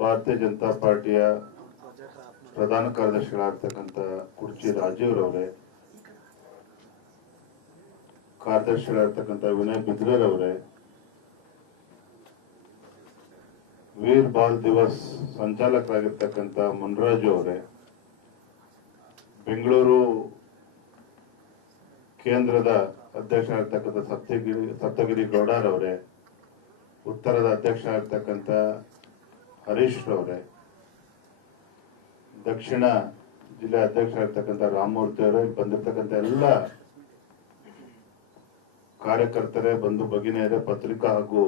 ಭಾರತೀಯ ಜನತಾ ಪಾರ್ಟಿಯ ಪ್ರಧಾನ ಕಾರ್ಯದರ್ಶಿಗಳಾಗಿರ್ತಕ್ಕಂಥ ಕುರ್ಚಿ ರಾಜೀವ್ರವರೇ, ಕಾರ್ಯದರ್ಶಿಗಳಾಗಿರ್ತಕ್ಕಂಥ ವಿನಯ್ ಬಿದ್ರೇರವರೇ, ವೀರ್ ಬಾಲ್ ದಿವಸ್ ಸಂಚಾಲಕರಾಗಿರ್ತಕ್ಕಂಥ ಮುನ್ರಾಜು ಅವರೇ, ಬೆಂಗಳೂರು ಕೇಂದ್ರದ ಅಧ್ಯಕ್ಷರಾಗಿರ್ತಕ್ಕಂಥ ಸಪ್ತಗಿರಿ ಗೌಡರವರೇ, ಉತ್ತರದ ಅಧ್ಯಕ್ಷ ಆಗಿರ್ತಕ್ಕಂಥ ಹರೀಶ್ ರವರೇ, ದಕ್ಷಿಣ ಜಿಲ್ಲೆ ಅಧ್ಯಕ್ಷ ಆಗಿರ್ತಕ್ಕಂಥ ರಾಮಮೂರ್ತಿ ಅವರೇ, ಬಂದಿರತಕ್ಕಂಥ ಎಲ್ಲ ಕಾರ್ಯಕರ್ತರೇ, ಬಂಧು ಭಗಿನಿಯರೇ, ಪತ್ರಿಕಾ ಹಾಗೂ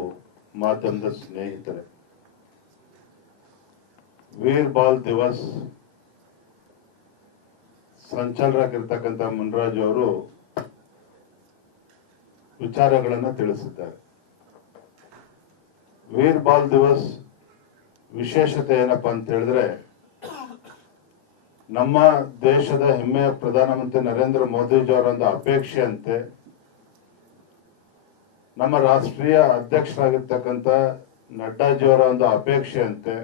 ಮಾಧ್ಯಮದ ಸ್ನೇಹಿತರೆ, ವೀರ್ ಬಾಲ್ ದಿವಸ್ ಸಂಚಾಲಕರಾಗಿರ್ತಕ್ಕಂಥ ಮುನ್ರಾಜು ಅವರು ವಿಚಾರಗಳನ್ನು ತಿಳಿಸಿದ್ದಾರೆ. ವೀರ್ ಬಾಲ್ ದಿವಸ್ ವಿಶೇಷತೆ ಏನಪ್ಪಾ ಅಂತ ಹೇಳಿದ್ರೆ, ನಮ್ಮ ದೇಶದ ಹೆಮ್ಮೆಯ ಪ್ರಧಾನಮಂತ್ರಿ ನರೇಂದ್ರ ಮೋದಿಜಿಯವರ ಒಂದು ಅಪೇಕ್ಷೆ ಅಂತೆ, ನಮ್ಮ ರಾಷ್ಟ್ರೀಯ ಅಧ್ಯಕ್ಷರಾಗಿರ್ತಕ್ಕಂಥ ನಡ್ಡಾಜಿಯವರ ಒಂದು ಅಪೇಕ್ಷೆ ಅಂತೆ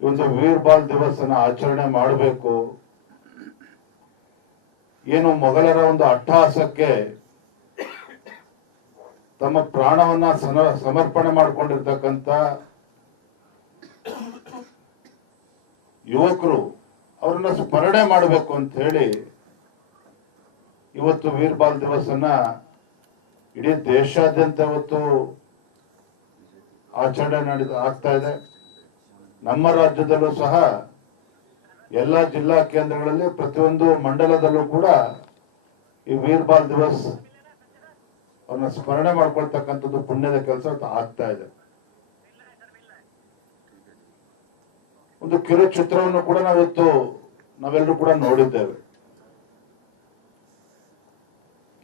ಈ ಒಂದು ವೀರ್ ಬಾಲ್ ದಿವಸ್ ಅನ್ನು ಆಚರಣೆ ಮಾಡಬೇಕು. ಏನು ಮೊಘಲರ ಒಂದು ಅಟ್ಟಹಾಸಕ್ಕೆ ತಮ್ಮ ಪ್ರಾಣವನ್ನ ಸಮರ್ಪಣೆ ಮಾಡಿಕೊಂಡಿರ್ತಕ್ಕಂಥ ಯುವಕರು ಅವರನ್ನ ಸ್ಮರಣೆ ಮಾಡಬೇಕು ಅಂತ ಹೇಳಿ ಇವತ್ತು ವೀರ್ ಬಾಲ್ ದಿವಸ್ ಅನ್ನ ಇಡೀ ದೇಶಾದ್ಯಂತ ಇವತ್ತು ಆಚರಣೆ ಆಗ್ತಾ ಇದೆ. ನಮ್ಮ ರಾಜ್ಯದಲ್ಲೂ ಸಹ ಎಲ್ಲ ಜಿಲ್ಲಾ ಕೇಂದ್ರಗಳಲ್ಲಿ ಪ್ರತಿಯೊಂದು ಮಂಡಲದಲ್ಲೂ ಕೂಡ ಈ ವೀರ್ ಬಾಲ್ ದಿವಸ್ ಅವ್ರನ್ನ ಸ್ಮರಣೆ ಮಾಡ್ಕೊಳ್ತಕ್ಕಂಥದ್ದು ಪುಣ್ಯದ ಕೆಲಸ ಆಗ್ತಾ ಇದೆ. ಒಂದು ಕಿರುಚಿತ್ರವನ್ನು ಕೂಡ ನಾವೆಲ್ಲರೂ ಕೂಡ ನೋಡಿದ್ದೇವೆ.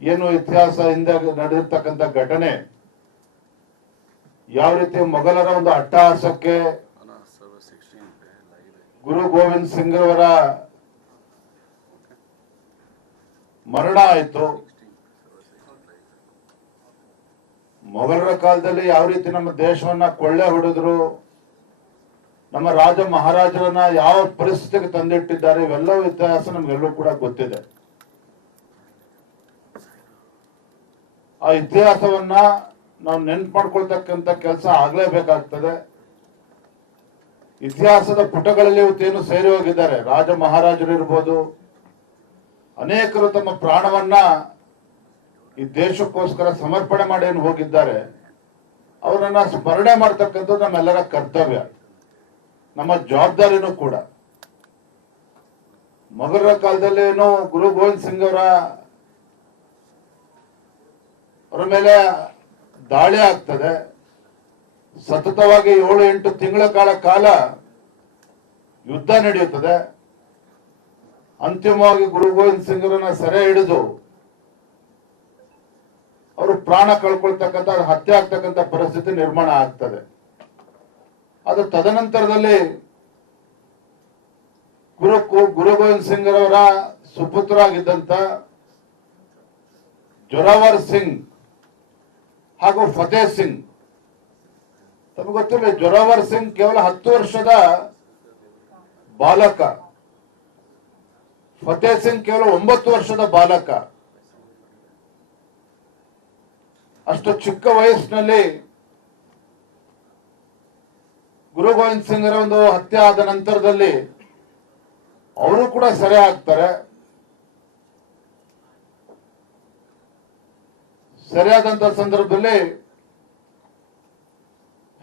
ಏನು ಇತಿಹಾಸ ಹಿಂದೆ ನಡೆದಿರ್ತಕ್ಕಂಥ ಘಟನೆ, ಯಾವ ರೀತಿ ಮೊಘಲರ ಒಂದು ಅಟ್ಟಹಾಸಕ್ಕೆ ಗುರು ಗೋವಿಂದ್ ಸಿಂಗ್ ಅವರ ಮರಣ ಆಯಿತು. ಮೊಘಲರ ಕಾಲದಲ್ಲಿ ಯಾವ ರೀತಿ ನಮ್ಮ ದೇಶವನ್ನ ಕೊಳ್ಳೆ ಹೊಡೆದ್ರು, ನಮ್ಮ ರಾಜ ಮಹಾರಾಜರನ್ನ ಯಾವ ಪರಿಸ್ಥಿತಿಗೆ ತಂದಿಟ್ಟಿದ್ದಾರೆ, ಇವೆಲ್ಲವೂ ಇತಿಹಾಸ ನಮ್ಗೆಲ್ಲೂ ಕೂಡ ಗೊತ್ತಿದೆ. ಆ ಇತಿಹಾಸವನ್ನ ನಾವು ನೆನ್ಪು ಮಾಡ್ಕೊಳ್ತಕ್ಕಂಥ ಕೆಲಸ ಆಗ್ಲೇಬೇಕಾಗ್ತದೆ. ಇತಿಹಾಸದ ಪುಟಗಳಲ್ಲಿ ಇವತ್ತೇನು ಸೇರಿ ಹೋಗಿದ್ದಾರೆ, ರಾಜ ಮಹಾರಾಜರು ಇರ್ಬೋದು, ಅನೇಕರು ತಮ್ಮ ಪ್ರಾಣವನ್ನ ಈ ದೇಶಕ್ಕೋಸ್ಕರ ಸಮರ್ಪಣೆ ಮಾಡಿ ಏನು ಹೋಗಿದ್ದಾರೆ, ಅವರನ್ನ ಸ್ಮರಣೆ ಮಾಡ್ತಕ್ಕಂಥದ್ದು ನಮ್ಮೆಲ್ಲರ ಕರ್ತವ್ಯ, ನಮ್ಮ ಜವಾಬ್ದಾರಿನೂ ಕೂಡ. ಮೊಘಲರ ಕಾಲದಲ್ಲಿ ಏನು ಗುರು ಗೋವಿಂದ್ ಸಿಂಗ್ ಅವರ ಮೇಲೆ ದಾಳಿ ಆಗ್ತದೆ. ಸತತವಾಗಿ 7-8 ತಿಂಗಳ ಕಾಲ ಯುದ್ಧ ನಡೆಯುತ್ತದೆ. ಅಂತಿಮವಾಗಿ ಗುರು ಗೋವಿಂದ್ ಸಿಂಗ್ ಅವರನ್ನ ಸೆರೆ ಹಿಡಿದು ಅವರು ಪ್ರಾಣ ಕಳ್ಕೊಳ್ತಕ್ಕಂಥ, ಹತ್ಯೆ ಆಗ್ತಕ್ಕಂಥ ಪರಿಸ್ಥಿತಿ ನಿರ್ಮಾಣ ಆಗ್ತದೆ. ಅದು ತದನಂತರದಲ್ಲಿ ಗುರು ಗೋವಿಂದ್ ಸಿಂಗ್ ಅವರ ಸುಪುತ್ರ ಆಗಿದ್ದಂತ ಜೋರಾವರ್ ಸಿಂಗ್ ಹಾಗೂ ಫತೇ ಸಿಂಗ್, ತಮಗೆ ಗೊತ್ತಿಲ್ಲ, ಜೋರಾವರ್ ಸಿಂಗ್ ಕೇವಲ 10 ವರ್ಷದ ಬಾಲಕ, ಫತೇ ಸಿಂಗ್ ಕೇವಲ 9 ವರ್ಷದ ಬಾಲಕ. ಅಷ್ಟು ಚಿಕ್ಕ ವಯಸ್ಸಿನಲ್ಲಿ ಗುರು ಗೋವಿಂದ್ ಸಿಂಗ್ ಒಂದು ಹತ್ಯೆ ಆದ ನಂತರದಲ್ಲಿ ಅವರು ಕೂಡ ಸೆರೆ ಆಗ್ತಾರೆ. ಸರಿಯಾದಂತ ಸಂದರ್ಭದಲ್ಲಿ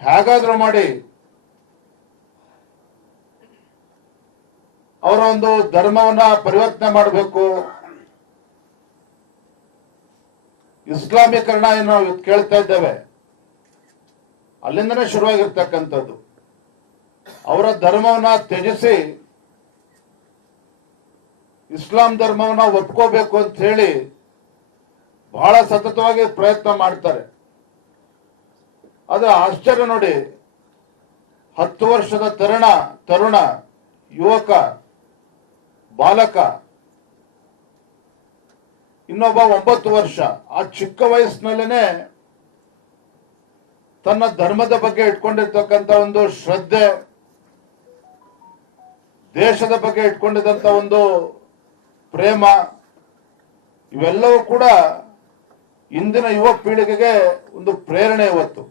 ಹೇಗಾದ್ರೂ ಮಾಡಿ ಅವರ ಒಂದು ಧರ್ಮವನ್ನ ಪರಿವರ್ತನೆ ಮಾಡಬೇಕು, ಇಸ್ಲಾಮೀಕರಣ ಏನು ನಾವು ಕೇಳ್ತಾ ಇದ್ದೇವೆ, ಅಲ್ಲಿಂದನೇ ಶುರುವಾಗಿರ್ತಕ್ಕಂಥದ್ದು. ಅವರ ಧರ್ಮವನ್ನ ತ್ಯಜಿಸಿ ಇಸ್ಲಾಂ ಧರ್ಮವನ್ನ ಒಪ್ಕೋಬೇಕು ಅಂತ ಹೇಳಿ ಬಹಳ ಸತತವಾಗಿ ಪ್ರಯತ್ನ ಮಾಡ್ತಾರೆ. ಅದು ಆಶ್ಚರ್ಯ ನೋಡಿ, 10 ವರ್ಷದ ತರುಣ ಯುವಕ ಬಾಲಕ, ಇನ್ನೊಬ್ಬ 9 ವರ್ಷ, ಆ ಚಿಕ್ಕ ವಯಸ್ಸಿನಲ್ಲೇನೆ ತನ್ನ ಧರ್ಮದ ಬಗ್ಗೆ ಇಟ್ಕೊಂಡಿರ್ತಕ್ಕಂಥ ಒಂದು ಶ್ರದ್ಧೆ, ದೇಶದ ಬಗ್ಗೆ ಇಟ್ಕೊಂಡಿದ್ದಂಥ ಒಂದು ಪ್ರೇಮ, ಇವೆಲ್ಲವೂ ಕೂಡ ಇಂದಿನ ಯುವ ಪೀಳಿಗೆಗೆ ಒಂದು ಪ್ರೇರಣೆ. ಇವತ್ತು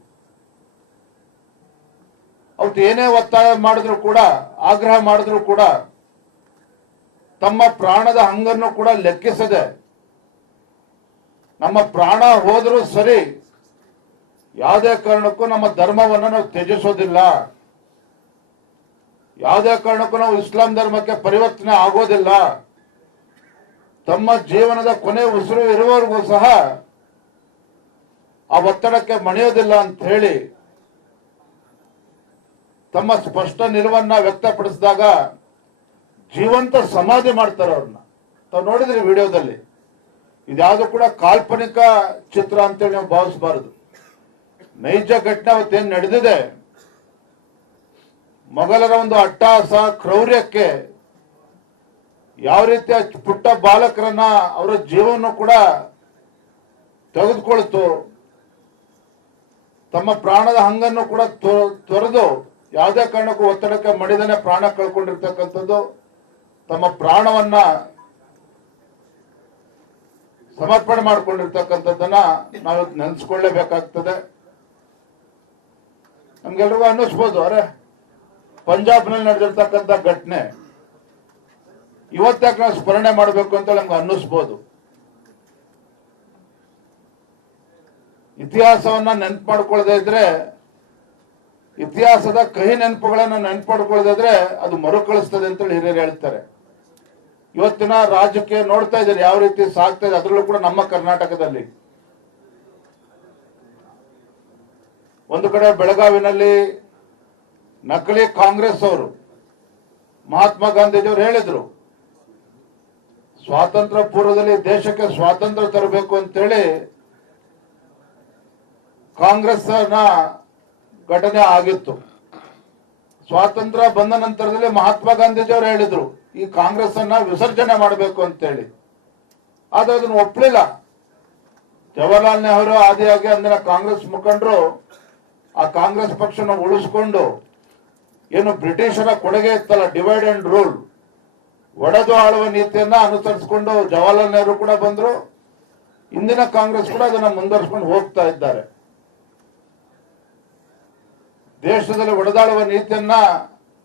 ಅವತ್ತು ಏನೇ ಒತ್ತಾಯ ಮಾಡಿದ್ರು ಕೂಡ, ಆಗ್ರಹ ಮಾಡಿದ್ರು ಕೂಡ, ತಮ್ಮ ಪ್ರಾಣದ ಹಂಗನ್ನು ಕೂಡ ಲೆಕ್ಕಿಸದೆ, ನಮ್ಮ ಪ್ರಾಣ ಹೋದರೂ ಸರಿ, ಯಾವುದೇ ಕಾರಣಕ್ಕೂ ನಮ್ಮ ಧರ್ಮವನ್ನು ನಾವು ತ್ಯಜಿಸೋದಿಲ್ಲ, ಯಾವುದೇ ಕಾರಣಕ್ಕೂ ನಾವು ಇಸ್ಲಾಂ ಧರ್ಮಕ್ಕೆ ಪರಿವರ್ತನೆ ಆಗೋದಿಲ್ಲ, ತಮ್ಮ ಜೀವನದ ಕೊನೆ ಉಸಿರು ಇರುವವರೆಗೂ ಸಹ ಆ ಒತ್ತಡಕ್ಕೆ ಮಣಿಯೋದಿಲ್ಲ ಅಂತ ಹೇಳಿ ತಮ್ಮ ಸ್ಪಷ್ಟ ನಿಲುವನ್ನ ವ್ಯಕ್ತಪಡಿಸಿದಾಗ ಜೀವಂತ ಸಮಾಧಿ ಮಾಡ್ತಾರೆ ಅವ್ರನ್ನ. ತಾವು ನೋಡಿದ್ರಿ ವಿಡಿಯೋದಲ್ಲಿ. ಇದ್ಯಾವುದು ಕೂಡ ಕಾಲ್ಪನಿಕ ಚಿತ್ರ ಅಂತೇಳಿ ನಾವು ಭಾವಿಸಬಾರದು. ನೈಜ ಘಟನೆ ಅವತ್ತೇನು ನಡೆದಿದೆ, ಮೊಘಲರ ಒಂದು ಅಟ್ಟಹಾಸ, ಕ್ರೌರ್ಯಕ್ಕೆ ಯಾವ ರೀತಿಯ ಪುಟ್ಟ ಬಾಲಕರನ್ನ ಅವರ ಜೀವವನ್ನು ಕೂಡ ತೆಗೆದುಕೊಳ್ತು, ತಮ್ಮ ಪ್ರಾಣದ ಹಂಗನ್ನು ಕೂಡ ತೊರೆದು ಯಾವುದೇ ಕಾರಣಕ್ಕೂ ಒತ್ತಡಕ್ಕೆ ಮಡಿದನೆ ಪ್ರಾಣ ಕಳ್ಕೊಂಡಿರ್ತಕ್ಕಂಥದ್ದು, ತಮ್ಮ ಪ್ರಾಣವನ್ನ ಸಮರ್ಪಣೆ ಮಾಡಿಕೊಂಡಿರ್ತಕ್ಕಂಥದ್ದನ್ನ ನಾವು ನೆನೆಸ್ಕೊಳ್ಳೇಬೇಕಾಗ್ತದೆ. ನಮ್ಗೆಲ್ರಿಗೂ ಅನ್ನಿಸ್ಬೋದು, ಅರೆ ಪಂಜಾಬ್ನಲ್ಲಿ ನಡೆದಿರ್ತಕ್ಕಂಥ ಘಟನೆ ಇವತ್ತಾಕೆ ನಾವು ಸ್ಮರಣೆ ಮಾಡಬೇಕು ಅಂತ ನಮ್ಗೆ ಅನ್ನಿಸ್ಬೋದು. ಇತಿಹಾಸವನ್ನ ನೆನಪು ಮಾಡ್ಕೊಳ್ಳದೆ ಇದ್ರೆ, ಇತಿಹಾಸದ ಕಹಿ ನೆನಪುಗಳನ್ನ ನೆನಪು ಮಾಡ್ಕೊಳ್ಳದೆ ಇದ್ರೆ ಅದು ಮರುಕಳಿಸ್ತದೆ ಅಂತೇಳಿ ಹಿರಿಯರು ಹೇಳ್ತಾರೆ. ಇವತ್ತಿನ ರಾಜ್ಯಕ್ಕೆ ನೋಡ್ತಾ ಇದ್ದಾರೆ ಯಾವ ರೀತಿ ಸಾಗ್ತಾ ಇದೆ, ಅದರಲ್ಲೂ ಕೂಡ ನಮ್ಮ ಕರ್ನಾಟಕದಲ್ಲಿ. ಒಂದು ಕಡೆ ಬೆಳಗಾವಿನಲ್ಲಿ ನಕಲಿ ಕಾಂಗ್ರೆಸ್ ಅವರು, ಮಹಾತ್ಮ ಗಾಂಧೀಜಿಯವರು ಹೇಳಿದ್ರು, ಸ್ವಾತಂತ್ರ್ಯ ಪೂರ್ವದಲ್ಲಿ ದೇಶಕ್ಕೆ ಸ್ವಾತಂತ್ರ್ಯ ತರಬೇಕು ಅಂತೇಳಿ ಕಾಂಗ್ರೆಸ್ ಘಟನೆ ಆಗಿತ್ತು. ಸ್ವಾತಂತ್ರ್ಯ ಬಂದ ನಂತರದಲ್ಲಿ ಮಹಾತ್ಮ ಗಾಂಧೀಜಿಯವರು ಹೇಳಿದ್ರು ಈ ಕಾಂಗ್ರೆಸ್ ಅನ್ನ ವಿಸರ್ಜನೆ ಮಾಡಬೇಕು ಅಂತೇಳಿ. ಆದ್ರೆ ಅದನ್ನು ಒಪ್ಪಲಿಲ್ಲ. ಜವಾಹರ್ಲಾಲ್ ನೆಹರು ಆದಿಯಾಗಿ ಅಂದಿನ ಕಾಂಗ್ರೆಸ್ ಮುಖಂಡರು ಆ ಕಾಂಗ್ರೆಸ್ ಪಕ್ಷನ ಉಳಿಸ್ಕೊಂಡು, ಏನು ಬ್ರಿಟಿಷರ ಕೊಡುಗೆ ಇತ್ತಲ್ಲ ಡಿವೈಡ್ ಅಂಡ್ ರೂಲ್, ಒಡೆದು ಆಳುವ ನೀತಿಯನ್ನ ಅನುಸರಿಸಿಕೊಂಡು ಜವಾಹರ್ಲಾಲ್ ನೆಹರು ಕೂಡ ಬಂದ್ರು, ಇಂದಿನ ಕಾಂಗ್ರೆಸ್ ಕೂಡ ಅದನ್ನ ಮುಂದುವರಿಸಿಕೊಂಡು ಹೋಗ್ತಾ ಇದ್ದಾರೆ. ದೇಶದಲ್ಲಿ ಒಡೆದಾಳುವ ನೀತಿಯನ್ನ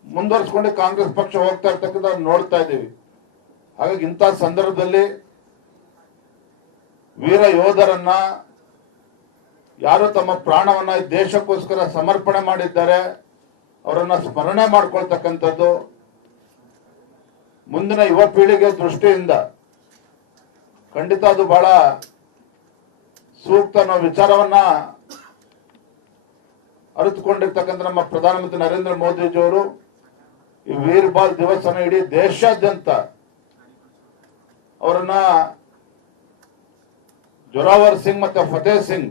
ಮುಂದುವರಿಸಿಕೊಂಡು ಕಾಂಗ್ರೆಸ್ ಪಕ್ಷ ಹೋಗ್ತಾ ಇರ್ತಕ್ಕಂಥ ನೋಡ್ತಾ ಇದ್ದೀವಿ. ಹಾಗಾಗಿ ಇಂಥ ಸಂದರ್ಭದಲ್ಲಿ ವೀರ ಯೋಧರನ್ನ, ಯಾರು ತಮ್ಮ ಪ್ರಾಣವನ್ನ ದೇಶಕ್ಕೋಸ್ಕರ ಸಮರ್ಪಣೆ ಮಾಡಿದ್ದಾರೆ, ಅವರನ್ನ ಸ್ಮರಣೆ ಮಾಡ್ಕೊಳ್ತಕ್ಕಂಥದ್ದು ಮುಂದಿನ ಯುವ ಪೀಳಿಗೆ ದೃಷ್ಟಿಯಿಂದ ಖಂಡಿತ ಅದು ಬಹಳ ಸೂಕ್ತ ಅನ್ನೋ ವಿಚಾರವನ್ನ ಅರಿತುಕೊಂಡಿರ್ತಕ್ಕಂಥ ನಮ್ಮ ಪ್ರಧಾನಮಂತ್ರಿ ನರೇಂದ್ರ ಮೋದಿಜಿಯವರು ಈ ವೀರ್ ಬಾಲ್ ದಿವಸನ ಇಡೀ ದೇಶಾದ್ಯಂತ ಅವರನ್ನ ಜೋರಾವರ್ ಸಿಂಗ್ ಮತ್ತೆ ಫತೇಹ್ ಸಿಂಗ್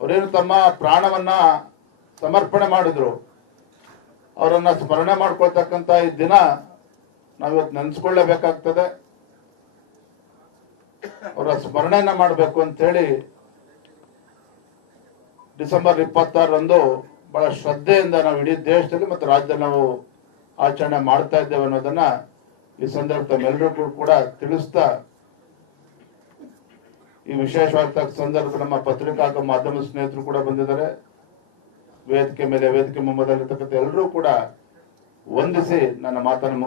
ಅವರೇನು ತಮ್ಮ ಪ್ರಾಣವನ್ನ ಸಮರ್ಪಣೆ ಮಾಡಿದ್ರು, ಅವರನ್ನ ಸ್ಮರಣೆ ಮಾಡ್ಕೊಳ್ತಕ್ಕಂಥ ಈ ದಿನ ನಾವಿವತ್ತು ನೆನೆಸ್ಕೊಳ್ಳೇಬೇಕಾಗ್ತದೆ. ಅವರ ಸ್ಮರಣೆಯನ್ನ ಮಾಡಬೇಕು ಅಂತ ಹೇಳಿ ಡಿಸೆಂಬರ್ 26ರಂದು ಬಹಳ ಶ್ರದ್ಧೆಯಿಂದ ನಾವು ಇಡೀ ದೇಶದಲ್ಲಿ ಮತ್ತು ರಾಜ್ಯದಲ್ಲಿ ನಾವು ಆಚರಣೆ ಮಾಡ್ತಾ ಇದ್ದೇವೆ ಅನ್ನೋದನ್ನ ಈ ಸಂದರ್ಭದಲ್ಲಿ ಎಲ್ಲರಿಗೂ ಕೂಡ ತಿಳಿಸ್ತಾ, ಈ ವಿಶೇಷವಾದ ಸಂದರ್ಭ ನಮ್ಮ ಪತ್ರಿಕಾ ಮಾಧ್ಯಮ ಸ್ನೇಹಿತರು ಕೂಡ ಬಂದಿದ್ದಾರೆ. ವೇದಿಕೆ ಮುಂಬದಲ್ಲಿರ್ತಕ್ಕಂಥ ಎಲ್ಲರೂ ಕೂಡ ವಂದಿಸಿ ನನ್ನ ಮಾತನ್ನು